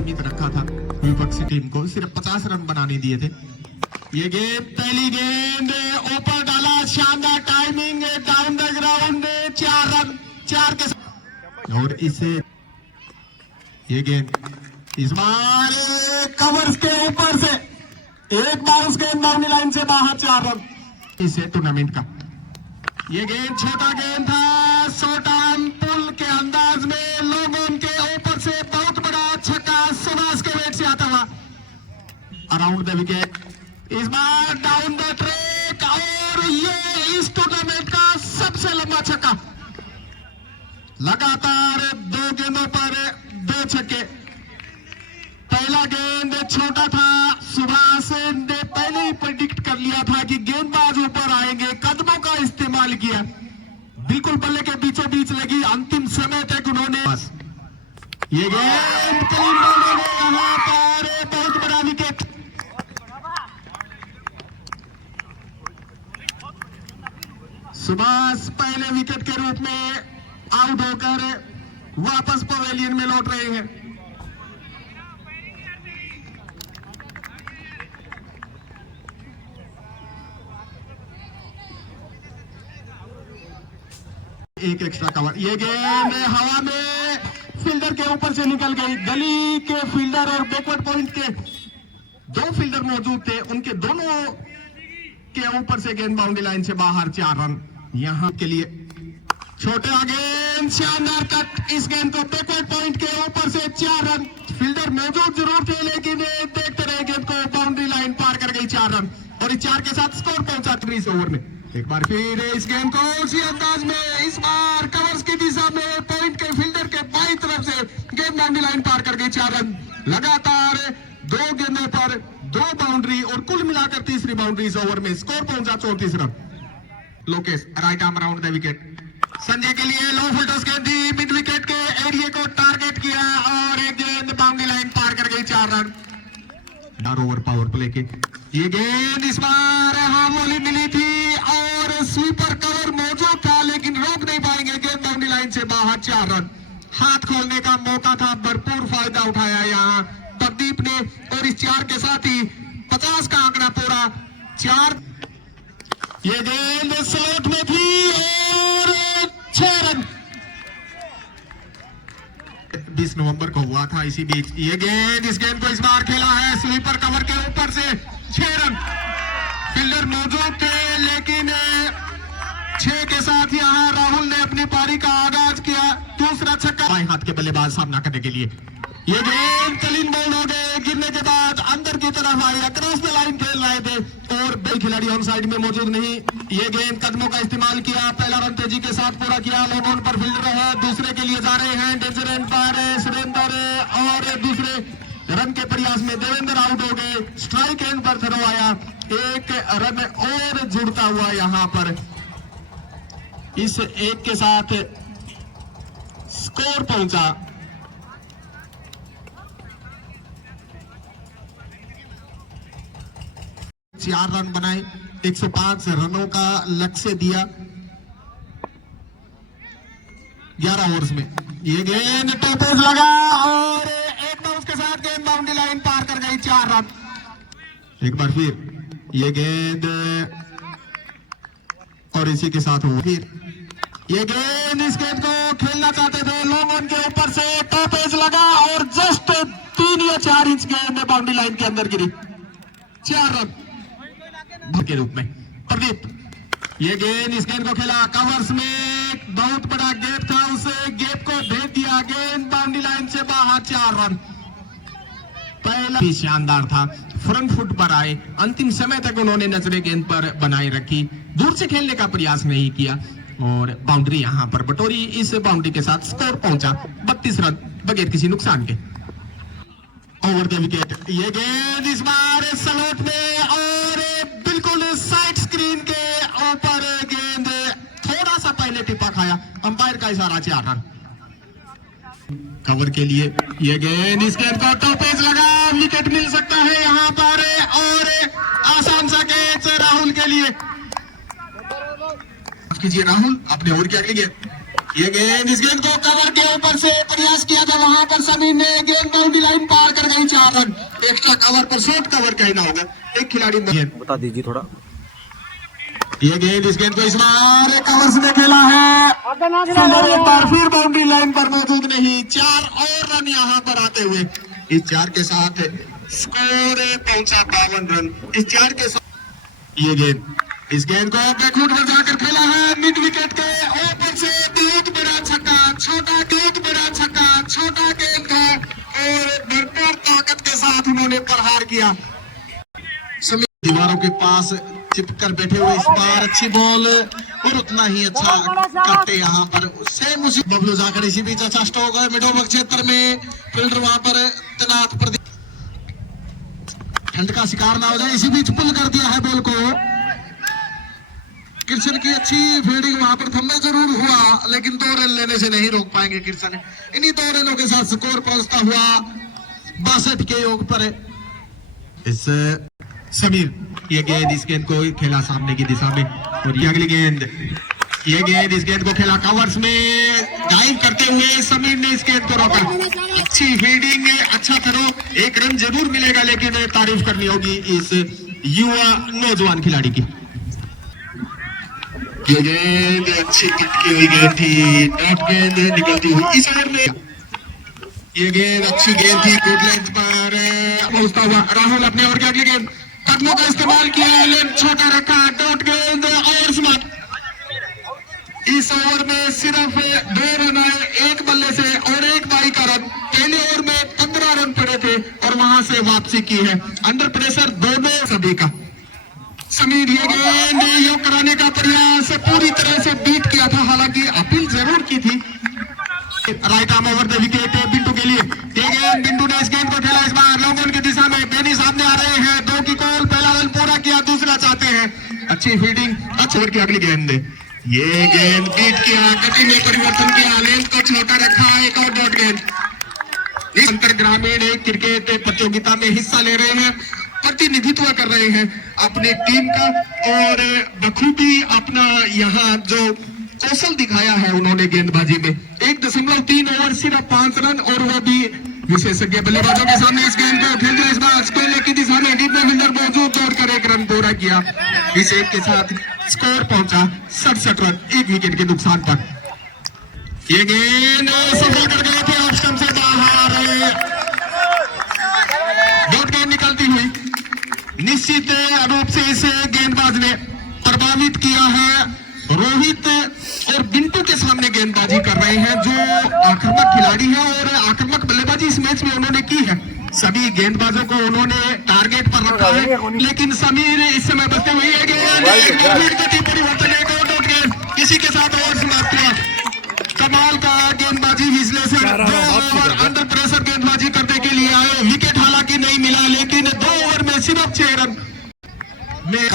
सीमित रखा था विपक्षी टीम को, सिर्फ 50 रन बनाने दिए थे। ये गेंद, पहली गेंद ऊपर डाला, शानदार timing, down the ground, 4 run, 4 के साथ। और इसे ये गेंद इस बार कवर्स के ऊपर से एक बाउंस गेंद बाउंड्री लाइन से बाहर, 4 रन इसे टूर्नामेंट का। ये गेंद छोटा गेंद था, शॉर्ट पुल के अंदाज में लोगों के ऊपर से बहुत बड़ा छक्का सुभाष के वेट से आता हुआ अराउंड द विकेट, इस बार डाउन द ट्रैक, और ये इस टूर्नामेंट का सबसे लंबा छक्का। लगातार 2 गेंदों पर 2 छक्के। पहला गेंद छोटा था, सुभाष ने पहले ही प्रेडिक्ट कर लिया था कि गेंदबाज ऊपर आएंगे, कदमों का इस्तेमाल किया, बिल्कुल बल्ले के बीचों बीच लगी, अंतिम समय तक उन्होंने। ये गेंद यहाँ पर बहुत बड़ा विकेट। सुभाष पहले विकेट के रूप में आउट होकर वापस पवेलियन में लौट रहे हैं। एक एक्स्ट्रा कवर। ये गेंद हवा में फील्डर के ऊपर से निकल गई। गली के फील्डर और बैकवर्ड पॉइंट के 2 फील्डर मौजूद थे, उनके दोनों के ऊपर से गेंद बाउंड्री लाइन से बाहर, 4 रन यहां के लिए। छोटे गेंद, शानदार कट, इस गेंद को बैकवर्ड पॉइंट के ऊपर से 4 रन। फील्डर मौजूद जरूर थे लेकिन देखते रहे गेंद को बाउंड्री लाइन पार कर गई, 4 रन, और इस 4 के साथ स्कोर पहुंचा 30 ओवर में। एक बार फिर इस गेंद को उसी अंदाज में, इस बार कवर्स की दिशा में पॉइंट के फील्डर के बाईं तरफ से गेंद बाउंड्री लाइन पार कर गई, 4 रन। लगातार 2 गेंदों पर 2 बाउंड्री और कुल मिलाकर तीसरी बाउंड्री इस ओवर में, स्कोर पहुंचा 34 run. Lokesh right arm around the wicket, Sanjay के लिए लो फुल टॉस गेंद थी, मिड विकेट के एरिया को टारगेट किया और एक गेंद बाउंड्री लाइन पार कर गई, 4 रन। ओवर पावर प्ले के ये गेंद इस बार मामूली मिली थी और स्वीपर कवर मौजूद था लेकिन रोक नहीं पाएंगे, गेंद बाउंड्री लाइन से बाहर, 4 रन। हाथ खोलने का मौका था, भरपूर फायदा उठाया यहाँ प्रदीप ने, और इस 4 के साथ ही 50 का आंकड़ा पूरा, 4। ये गेंद स्लॉट में थी और 6 रन 20 नवंबर को हुआ था इसी बीच। ये गेंद, इस गेंद को इस बार खेला है स्लीपर कवर के ऊपर से, 6 रन। फील्डर मौजूद थे लेकिन 6 के साथ यहाँ राहुल ने अपनी पारी का आगाज किया, दूसरा छक्का बाएं हाथ के बल्लेबाज सामना करने के लिए। ये गेंद क्लीन बॉल हो गए, गिरने के बाद अंदर की तरफ आई, अक्रॉस द लाइन खेल रहे थे और बे खिलाड़ी ऑन साइड में मौजूद नहीं। ये गेंद कदमों का इस्तेमाल किया, पहला रन तेजी के साथ पूरा किया, लोग ऑन पर फील्डर है, दूसरे के लिए जा रहे हैं डेंजर एंड पर सुरेंद्र, और दूसरे रन के प्रयास में देवेंद्र आउट हो गए, स्ट्राइक एंड पर थ्रो आया, 1 रन और जुड़ता हुआ यहां पर इस 1 के साथ स्कोर पहुंचा 4 रन बनाए, 105 रनों का लक्ष्य दिया 11 ओवर्स में। ये गेंद टॉपेज लगा और एक बाउंस के साथ गेंद बाउंड्री लाइन पार कर गई, 4 रन। एक बार फिर ये गेंद और इसी के साथ हुआ फिर ये गेंद, इस गेंद को खेलना चाहते थे, लॉन्ग ऑन के ऊपर से टॉपेज लगा और जस्ट 3 या 4 इंच गेंद बाउंड्री लाइन के अंदर गिरी, 4 रन के रूप में। प्रदीप, ये गेंद, इस गेंद को खेला कवर्स में, बहुत बड़ा गैप था, उसे गैप को भेज दिया, गेंद बाउंड्री लाइन से बाहर, 4 रन। पहला भी शानदार था, फ्रंट फुट पर आए, अंतिम समय तक उन्होंने नजरें गेंद पर बनाए रखी, दूर से खेलने का प्रयास नहीं किया और बाउंड्री यहां पर बटोरी, इस बाउंड्री के साथ स्कोर पहुंचा 32 रन बगैर किसी नुकसान के। ओवर द विकेट, ये गेंद इस बार स्लॉट में और बिल्कुल साइड स्क्रीन के ऊपर गेंद थोड़ा सा पहले टिप्पा खाया, अंपायर का इशारा, 4 रन। कवर के लिए ये गेंद, इस गेंद को टॉपेज लगा, विकेट मिल सकता है यहां पर और आसान सा कैच राहुल के लिए। कीजिए राहुल, अपने ओवर के अगली गेंद ये गेंद, इस गेंद को कवर के ऊपर से प्रयास किया था, वहां पर समीर ने गेंद बाउंड्री लाइन पार कर गई। 4 रन एक्स्ट्रा कवर पर, शॉर्ट कवर कहना होगा, एक खिलाड़ी बता दीजिए थोड़ा। ये गेंद, इस गेंद को इस बार कवर्स ने खेला है, एक बार फिर बाउंड्री लाइन पर मौजूद नहीं। 4 और रन यहाँ पर आते हुए इस 4 के साथ स्कोर पहुंचा 52 रन। इस 4 के साथ ये गेंद, इस गेंद को बैकफुट पर जाकर खेला है, मिड विकेट के ऊपर से बहुत बड़ा छक्का, बहुत बड़ा छक्का, छोटा गेंद था और भरपूर ताकत के साथ उन्होंने प्रहार किया। दीवारों के पास चिपकर बैठे हुए, इस बार अच्छी बॉल और उतना ही अच्छा काटे यहाँ पर। सेम उसी बबलू जाकर इसी बीच अच्छा स्ट्रोक है मिड ओवर क्षेत्र में, फील्डर वहां पर तैनात, ठंड का शिकार ना हो जाए, इसी बीच पुल कर दिया है बॉल को। किर्सन की अच्छी फील्डिंग वहां पर, थम्बल जरूर हुआ लेकिन 2 रन लेने से नहीं रोक पाएंगे किर्सन। इन्हीं 2 रनों के साथ स्कोर पहुंचता हुआ 62 के योग पर। इस समीर, ये गेंद, इस गेंद को खेला सामने की दिशा में और ये अगली गेंद, ये गेंद, इस गेंद को खेला कवर्स में, डाइव करते हुए समीर ने इस गेंद को रोका। अच्छी फील्डिंग, अच्छा थ्रो, 1 रन जरूर मिलेगा लेकिन तारीफ करनी होगी इस युवा नौजवान खिलाड़ी की। ये गेंद अच्छी की हुई गेंद थी, डॉट गेंद निकलती हुई इस ओवर में। ये गेंद अच्छी गेंद थी, गुड लेंथ पर पहुंचता हुआ राहुल अपने ओवर की अगली गेंद, कदमों का इस्तेमाल किया, लेंथ छोटा रखा, डॉट गेंद और समाप्त। इस ओवर में सिर्फ 2 रन आए, 1 बल्ले से और 1 बाई का रन। पहले ओवर में 15 रन पड़े थे और वहां से वापसी की है। अंडर प्रेशर 2-2 सभी का। समीर, ये गेंद योग कराने का प्रयास पूरी तरह से बीट किया था, हालांकि अपील जरूर की थी। Right arm over the wicket बिंटू के लिए। ये गेंद, बिंटू ने इस गेंद को खेला, इस बार लॉन्ग ऑन की दिशा में, बेनी सामने आ रहे हैं, 2 की कॉल, पहला रन पूरा किया, दूसरा चाहते हैं। अच्छी फील्डिंग, अच्छी ओवर की अगली गेंद, ये गेंद बीट किया, गति में परिवर्तन किया, लेंथ को छोटा रखा, एक और डॉट गेंद। अंतर ग्रामीण क्रिकेट प्रतियोगिता में हिस्सा ले रहे हैं, प्रतिनिधित्व कर रहे हैं अपनी टीम का और बखूबी अपना यहाँ जो कौशल दिखाया है उन्होंने गेंदबाजी में। 1.3 ओवर, सिर्फ 5 रन और वो भी विशेषज्ञ बल्लेबाजों के सामने। इस गेंद को खेल दिया, इस बार स्केले की दिशा में डीप में फील्डर मौजूद, तोड़कर 1 रन पूरा किया। इस 1 के साथ स्कोर पहुंचा 67 रन, 1 विकेट के नुकसान पर। ये गेंद सफल कर गए थे ऑफ स्टंप से बाहर, डॉट गेंद निकलती हुई। निश्चित रूप से इस गेंदबाज ने प्रभावित किया है। रोहित और बिंटू के सामने गेंदबाजी कर रहे हैं जो आक्रामक खिलाड़ी हैं और आक्रामक बल्लेबाजी इस मैच में उन्होंने की है। सभी गेंदबाजों को उन्होंने टारगेट पर रखा है, लेकिन समीर इस समय बचते हुए गति परिवर्तन, एक और डॉट गेंद, इसी के साथ और समाप्त हुआ। कमाल का गेंदबाजी विश्लेषण, 2 ओवर अंडर प्रेशर गेंदबाजी करने के लिए आए, विकेट हालांकि नहीं मिला लेकिन 2 ओवर में सिर्फ 6 रन में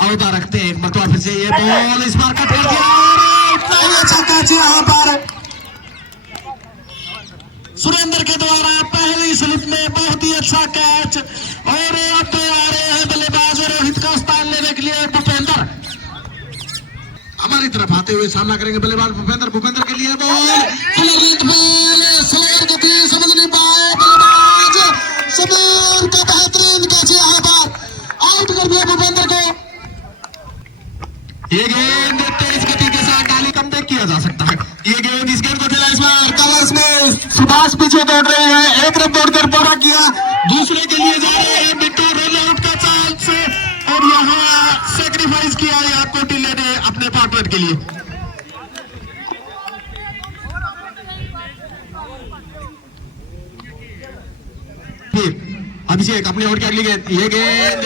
अवधा रखते हैं। एक मरतबा फिर से ये बॉल इस बार कट कर दिया, अच्छा कैच यहाँ पर सुरेंद्र के द्वारा पहली स्लिप में, बहुत ही अच्छा कैच। और अब आ रहे हैं बल्लेबाज रोहित का स्थान लेने के लिए भूपेंद्र, हमारी तरफ आते हुए सामना करेंगे बल्लेबाज भूपेंद्र के लिए बॉल, समझ नहीं पाए बल्लेबाज समीर का बेहतरीन कैच यहाँ पर, आउट कर दिया भूपेंद्र को। ये गेंद तेज गति के साथ डाली, कम बैक किया जा सकता है। ये गेंद, इस गेंद को खेला, इस बार कवर्स में सुभाष पीछे दौड़ रहे हैं, 1 रन दौड़कर पूरा किया, दूसरे के लिए जा रहे हैं बिट्टू, रोल आउट का चांस और यहाँ सेक्रीफाइस किया याको टिल्ले ने अपने पार्टनर के लिए। अभिषेक अपने ओवर की अगली गेंद, ये गेंद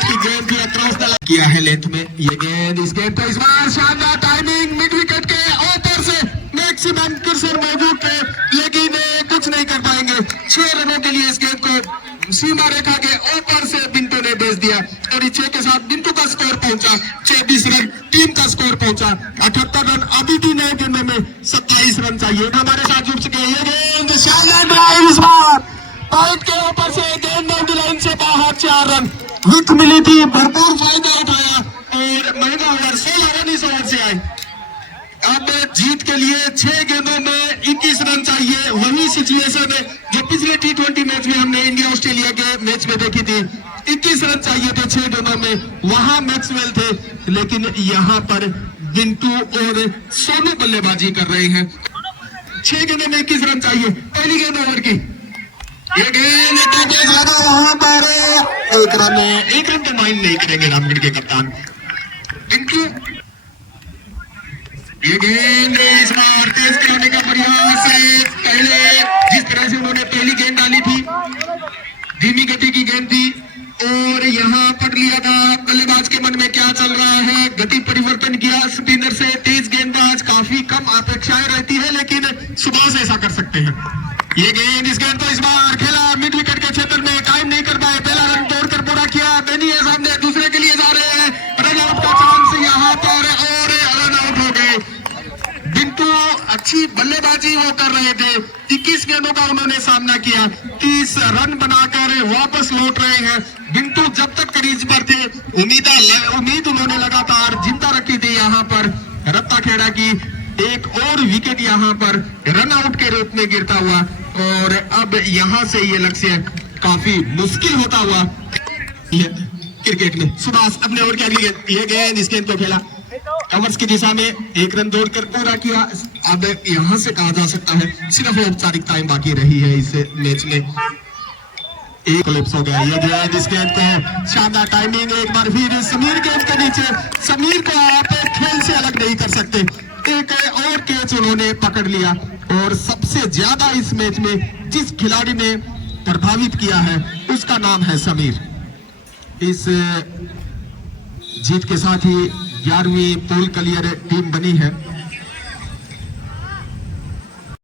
की गेंद भी क्रॉस द लाइन किया है लेंथ में। ये गेंद, इस गेंद को इस बार शानदार टाइमिंग, मिड विकेट के ऊपर से मैक्सिमम किर्सन मौजूद थे लेकिन कुछ नहीं कर पाएंगे। 6 रनों के लिए इस गेंद को सीमा रेखा के ऊपर से बिंटू ने भेज दिया और इस 6 के साथ बिंटू का स्कोर पहुंचा 26 रन, टीम का स्कोर पहुंचा 78 रन। अभी भी नए गेंदों में 27 रन चाहिए। हमारे साथ जुड़ चुके हैं, ये गेंद शानदार ड्राइव, इस बार पॉइंट के ऊपर से गेंद बाउंड्री लाइन से बाहर, 4 रन विथ मिली थी, भरपूर फायदा उठाया और महंगा ओवर 16 रन इस ओवर से आए। अब जीत लिए 6 गेंदों में 21 रन चाहिए। वही सिचुएशन जो पिछले T20 मैच में हमने इंडिया ऑस्ट्रेलिया के मैच में देखी थी। 21 रन चाहिए थे 6 गेंदों में, वहां मैक्सवेल थे, लेकिन यहाँ पर बिंटू और सोनू बल्लेबाजी कर रहे हैं। 6 गेंदों में 21 रन चाहिए, पहली गेंद ओवर की। ये गेंद लगा वहां पर, एक रन तो माइंड नहीं करेंगे रामगढ़ के कप्तान बिंटू। ये गेंद इस बार तेज कराने का प्रयास है। पहले जिस तरह से उन्होंने पहली गेंद डाली थी, धीमी गति की गेंद थी, और यहाँ पट लिया था। बल्लेबाज के मन में क्या चल रहा है, गति परिवर्तन किया स्पिनर से। तेज गेंदबाज काफी कम अपेक्षाएं रहती है, लेकिन सुभाष ऐसा कर सकते हैं। ये गेंद, इस गेंद को इस बार खेला मिड विकेट के क्षेत्र में, कायम नहीं कर पाए। पहला रन तोड़कर पूरा किया, बेनी है सामने, दूसरे के लिए जा रहे हैं। रन आउट का चांस यहाँ पर, और रन आउट हो गए। बिंटू अच्छी बल्लेबाजी वो कर रहे थे, 21 गेंदों का उन्होंने सामना किया, 30 रन बनाकर वापस लौट रहे हैं। बिंटू जब तक क्रीज पर थे, उम्मीद उन्होंने लगातार जिंदा रखी थी। यहाँ पर रत्ता खेड़ा की एक और विकेट यहाँ पर रन आउट के रूप में गिरता हुआ, और अब यहाँ से ये लक्ष्य काफी मुश्किल होता हुआ क्रिकेट में। सुभाष अपने ओवर के अगली गेंद, ये गेंद, इस गेंद को खेला कवर्स की दिशा में, एक रन दौड़कर पूरा किया। अब यहां से कहा जा सकता है सिर्फ औपचारिकताएं बाकी रही है इस मैच में। एक कोलैप्स हो गया। ये गेंद, इस गेंद को शानदार टाइमिंग, एक बार फिर समीर गेंद के नीचे। समीर को आप खेल से अलग नहीं कर सकते, एक और कैच उन्होंने पकड़ लिया। और सबसे ज्यादा इस मैच में जिस खिलाड़ी ने प्रभावित किया है उसका नाम है समीर। इस जीत के साथ ही 11वीं पूल क्लियर टीम बनी है।